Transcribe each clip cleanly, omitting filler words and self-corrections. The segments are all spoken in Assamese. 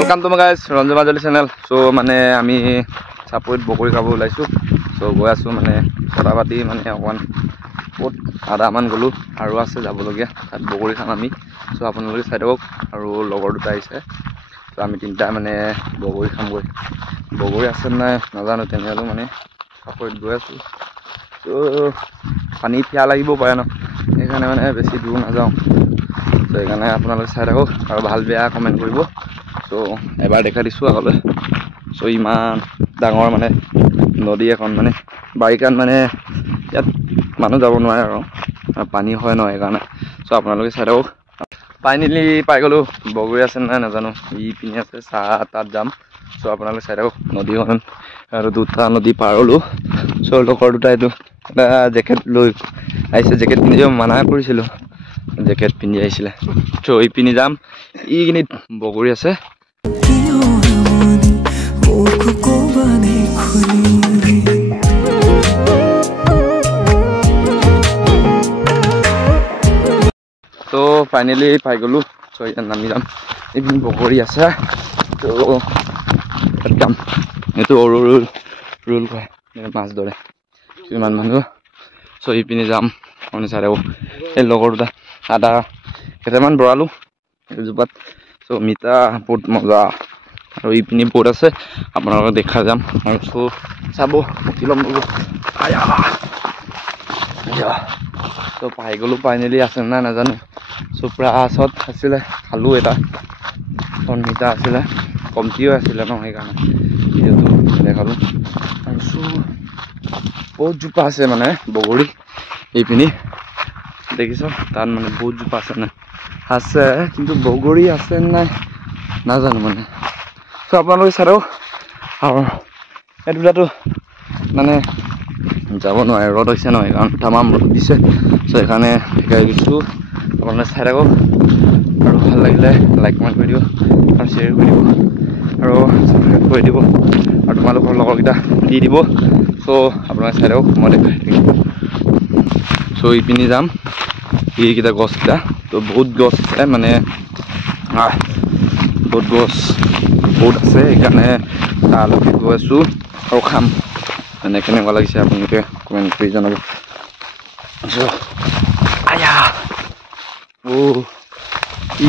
Welcome to my guys Ranjan Majuli channel. So মানে আমি চাপৰিত বগৰী খাব ওলাইছোঁ। সো গৈ আছোঁ মানে কথা পাতি মানে অকণমান ক'ত আধামান গ'লোঁ আৰু আছে যাবলগীয়া তাত বগৰী খাম আমি। সো আপোনালোকে চাই থাকক আৰু লগৰ দুটা আহিছে। সো আমি তিনিটা মানে বগৰী খামগৈ। বগৰী আছে নাই নাজানো, তেনেহ'লেও মানে চাপৰিত গৈ আছোঁ। তো পানী পিয়াহ লাগিব পাৰে ন, সেইকাৰণে মানে বেছি দূৰ নাযাওঁ। তো সেইকাৰণে আপোনালোকে চাই থাকক আৰু ভাল বেয়া কমেণ্ট কৰিব। তো এবাৰ দেখা দিছোঁ আগলৈ। চ' ইমান ডাঙৰ মানে নদী এখন, মানে বাৰিষাত মানে ইয়াত মানুহ যাব নোৱাৰে আৰু পানী হয় ন, সেইকাৰণে। চ' আপোনালোকে চাই থাকক। ফাইনেলি পাই গ'লোঁ। বগৰী আছে নাই নাজানো, ই পিনি আছে চাহ তাত যাম। চ' আপোনালোকে চাই থাকক নদীখন আৰু দুটা নদী পাৰ হ'লোঁ। চ' লগৰ দুটা এইটো এটা জেকেট লৈ আহিছে, জেকেট পিন্ধি যাব মানা কৰিছিলোঁ, জেকেট পিন্ধি আহিছিলে। চ' ই পিনি যাম, এইখিনিত বগৰী আছে। তো ফাইনেলি পাই গ'লোঁ। চ' ইয়াত নামি যাম, এইপিনি বগৰী আছে। তো ইয়াত যাম, এইটো সৰু ৰোল কয় মাছ ধৰে ইমান মানুহ। চ' ইপিনি যাম আপুনি চাই থাকক। এই লগৰ দুটা আদা কেইটামান ভৰালোঁ এজোপাত। চ' মিঠা বহুত মজা। আৰু ইপিনি বহুত আছে, আপোনালোকক দেখা যাম আৰু চ' চাব উঠি ল'ম। চ' পাই গ'লোঁ ফাইনেলি, আছে নাই নাজানো। চ' পুৰা আচত আছিলে, খালোঁ এটা মিঠা আছিলে, কমটিও আছিলে ন, সেইকাৰণে ভিডিঅ'টো দেখালোঁ। আৰু চ' বহুত জোপা আছে মানে বগৰী এইপিনি দেখিছ, তাত মানে বহুত জোপা আছে কিন্তু বগৰী আছে নাই নাজানো মানে। চ' আপোনালোকে চাই থাকক। আৰু এই দুটাটো মানে যাব নোৱাৰে, ৰ'দ হৈছে ন, সেইকাৰণে তামাম ৰ'দ দিছে। চ' সেইকাৰণে শিকাই দিছোঁ, আপোনালোকে চাই থাকক। আৰু ভাল লাগিলে লাইক কমেণ্ট কৰি দিব আৰু শ্বেয়াৰ কৰি দিব আৰু ছাবস্ক্ৰাইব কৰি দিব আৰু তোমালোকৰ লগৰকেইটা দি দিব। চ' আপোনালোকে চাই থাকক, মই দেখাই থাকিম। চ' ইপিনি যাম, এইকেইটা গছকেইটা তো বহুত গছ আছে মানে, বহুত গছ বহুত আছে, সেইকাৰণে তালৈকে গৈ আছোঁ আৰু খাম। মানে কেনেকুৱা লাগিছে আপোনালোকে কমেণ্ট কৰি জনাব।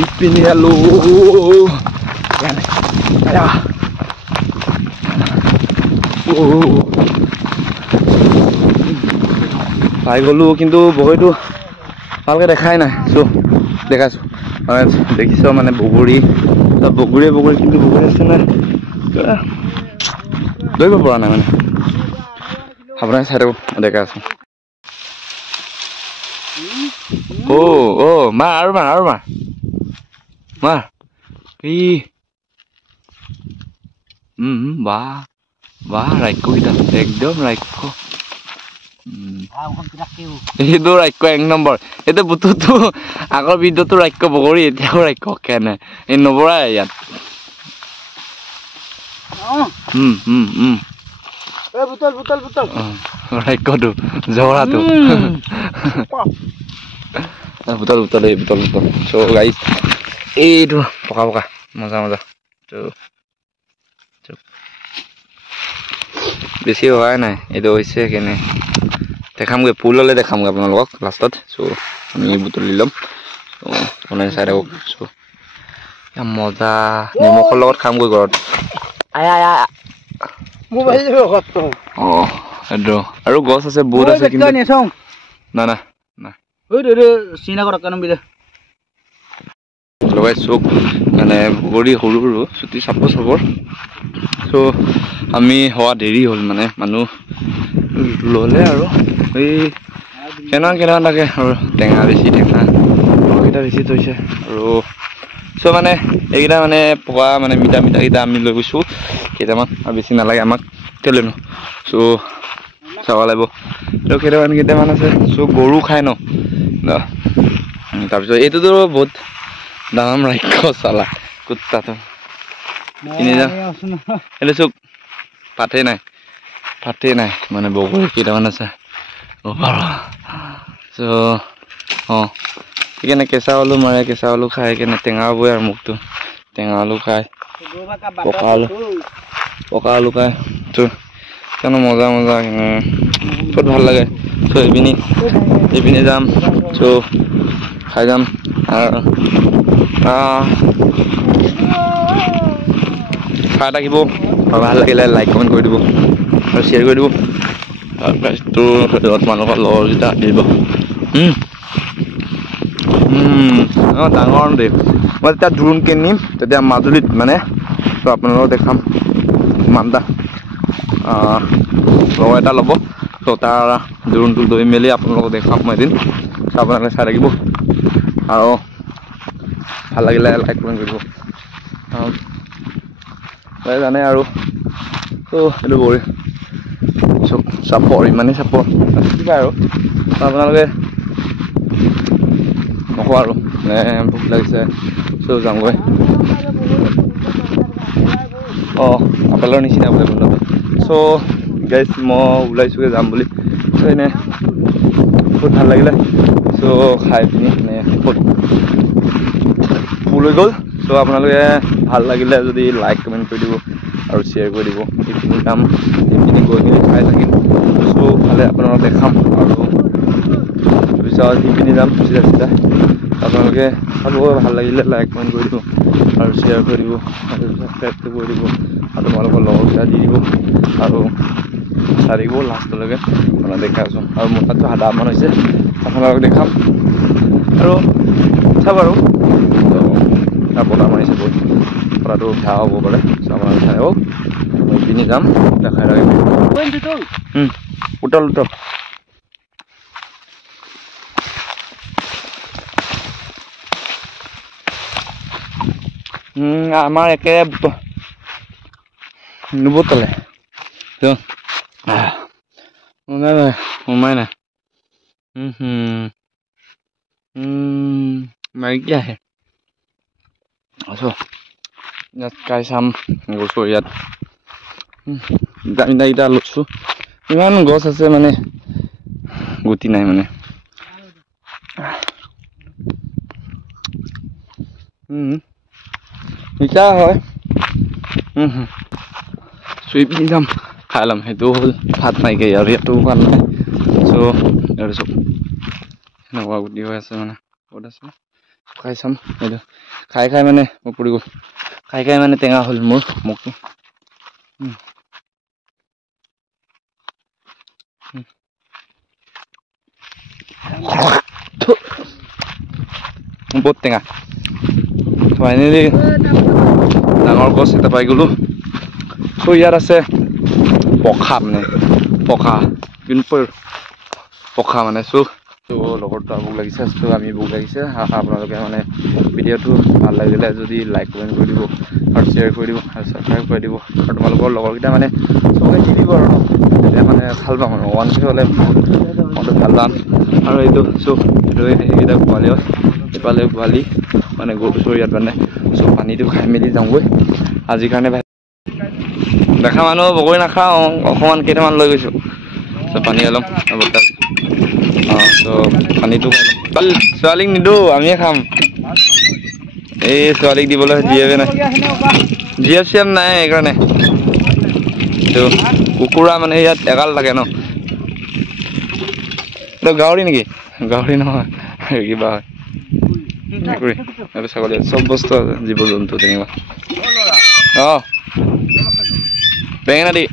ইপিনি আলো পাই গ'লোঁ, কিন্তু বগৰীটো ভালকৈ দেখাই নাই। চ' দেখাইছোঁ মানে দেখিছ মানে বগৰী কিন্তু বগৰী আছে নাই ধৰিব পৰা নাই মানে। আপোনাৰ চাই থাকক, দেখাই আছোঁ। মা আৰু মা কি বাহ ৰাক্ষসকেইটা একদম ৰাক্ষ। এইটো ৰাক্ষ এক নম্বৰ। এইটো বুটুটো আগৰ ভিডিঅ'টো ৰাক্ষ বগৰী, এতিয়াও ৰাক্ষ কেনে এই নবৰাই ইয়াত। ৰাক্ষটো জহৰাটো বুটল এই বুটল। চ' গাইজ এইটো পকা মজা ত' বেছি হোৱাই নাই, এইটো হৈছে কেনে দেখামগৈ, ফুল হ'লে দেখামগৈ আপোনালোকক লাষ্টত। চ' আমি বুটলি ল'ম। চ' আপোনালোকে চাই থাকক। চ' মজা নিমখৰ লগত খামগৈ ঘৰত। সেইটো আৰু গছ আছে বহুত আছে, কিন্তু না লগাই চব মানে বগৰী সৰু চুটি চাপৰ চবৰ। চ' আমি হোৱা দেৰি হ'ল মানে, মানুহ ল'লে আৰু এই কেইটামান থাকে আৰু টেঙা বেছি থৈছে আৰু চ' মানে এইকেইটা মানে পকা মানে মিঠাকেইটা আমি লৈ গৈছোঁ কেইটামান, আৰু বেছি নালাগে আমাক কেলেনো। চ' চাব লাগিব। ত' কেইটামান আছে। চ' গৰু খাই ন, তাৰপিছত এইটোতো বহুত ডাঙৰ ৰাক্ষ চালা কুত্তাটো কিনি যাম। এইটো চব পাতেই নাই মানে বগৰী কেইটামান আছে। চ' সেইকাৰণে কেঁচা আলু মাৰে, কেঁচা আলু খাই কেনে টেঙা বৈ আৰু মুখটো টেঙা আলু খায়। পকা আলু খায় তো কেন মজা মজা বহুত ভাল লাগে তো এইপিনে যাম তো খাই যাম আৰু খাই থাকিব ভাল লাগিলে লাইক কমেণ্ট কৰি দিব আৰু শ্বেয়াৰ কৰি দিব তাৰপিছত তোমালোকৰ লগৰকেইটা দিব ডাঙৰ দেই মই যেতিয়া ড্ৰোনকে নিম তেতিয়া মাজুলীত মানে তো আপোনালোকক দেখাম ইমানটা লগৰ এটা ল'ব তো তাৰ ড্ৰোনটো লৈ মেলি আপোনালোকক দেখাম মই এদিন আপোনালোকে চাই থাকিব আৰু ভাল লাগিলে লাইক কমেণ্ট কৰিব জানে আৰু তো এইটো বৰি চাপৰ ইমানেই চাপৰ কিবা আৰু আপোনালোকে নকওঁ আৰু ভোক লাগিছে চ' যামগৈ আপেলৰ নিচিনা বোলে বন্ধু চ' গাইজ মই ওলাইছোগৈ যাম বুলি চ' এনে বহুত ভাল লাগিলে চ' খাই পিনি মানে বহুত ফুল হৈ গ'ল চ' আপোনালোকে ভাল লাগিলে যদি লাইক কমেণ্ট কৰি দিব আৰু শ্বেয়াৰ কৰি দিব এইখিনি কাম এইখিনি গৈ কিনি খাই থাকিম চ' ভালে আপোনালোকক দেখাম আৰু তাৰপিছত সেইপিনি যাম চিধা আপোনালোকে চাব ভাল লাগিলে লাইক কমেণ্ট কৰি দিব আৰু শ্বেয়াৰ কৰি দিব আৰু ছাবস্ক্ৰাইবটো কৰি দিব আৰু তোমালোকৰ লগৰকেইটা দি দিব আৰু চাই থাকিব লাষ্টলৈকে আপোনাক দেখাই আছোঁ আৰু মোৰ তাততো আদামান হৈছে আপোনালোকক দেখাম আৰু চাব আৰু বতাহ মাৰিছে বহুত বতাহটো বেয়া হ'ব পাৰে চ' আপোনালোকে চাই হওক মই পিনি যাম দেখাই লাগে উতল আমাৰ একে নুবতলে সোমাই নাই মাইকী আহে আছো ইয়াত কাই চাম গৈছোঁ ইয়াত দামিদাকেইটা লৈছোঁ ইমান গছ আছে মানে গুটি নাই মানে মিঠা হয় চুই পিনি যাম খাই ল'ম সেইটো হ'ল ভাত নাইকিয়া আৰু ইয়াতো ভাত নাই চ' ইয়াৰ চব সেনেকুৱা গুটি হৈ আছে মানে ক'ত আছে খাই চাম এইটো খাই মানে মই পৰি গ'ল খাই মানে টেঙা হ'ল মোৰ মুখটো বহুত টেঙা ফাইনেলি ডাঙৰ গছ এটা পাই গ'লোঁ চ' ইয়াত আছে পখা মানে কিন্তু পখা মানে চ' লগৰটো ভোক লাগিছে চ' আমি ভোক লাগিছে আপোনালোকে মানে ভিডিঅ'টো ভাল লাগিলে যদি লাইক কমেণ্ট কৰি দিব আৰু শ্বেয়াৰ কৰি দিব আৰু ছাবস্ক্ৰাইব কৰি দিব আৰু তোমালোকৰ লগৰকেইটা মানে চবে দি দিব আৰু তেতিয়া মানে ভাল পাম আৰু 1K হ'লে মইতো ভাল পাম আৰু এইটো চ' এইটো সেইকেইটা পোৱালি হয় এইফালে পোৱালি মানে গৰু চৰু ইয়াত মানে চ' পানীটো খাই মেলি যাওঁগৈ আজিৰ কাৰণে দেখা মানুহ বগৰী নাখাওঁ অকণমান কেইটামান লৈ গৈছোঁ চ' পানী অলপ চ' পানীটো খাই ল'ম ছোৱালীক নিদিওঁ আমিয়ে খাম এই ছোৱালীক দিবলৈ জিএফ নাই জিএফ চিএফ নাই সেইকাৰণে এইটো কুকুৰা মানে ইয়াত এগাল লাগে ন এইটো গাহৰি নেকি গাহৰি নহয় কিবা হয় মেকুৰী এইটো ছাগলী চব বস্তু আছে জীৱ জন্তু তেনেকুৱা বেঙেনা দি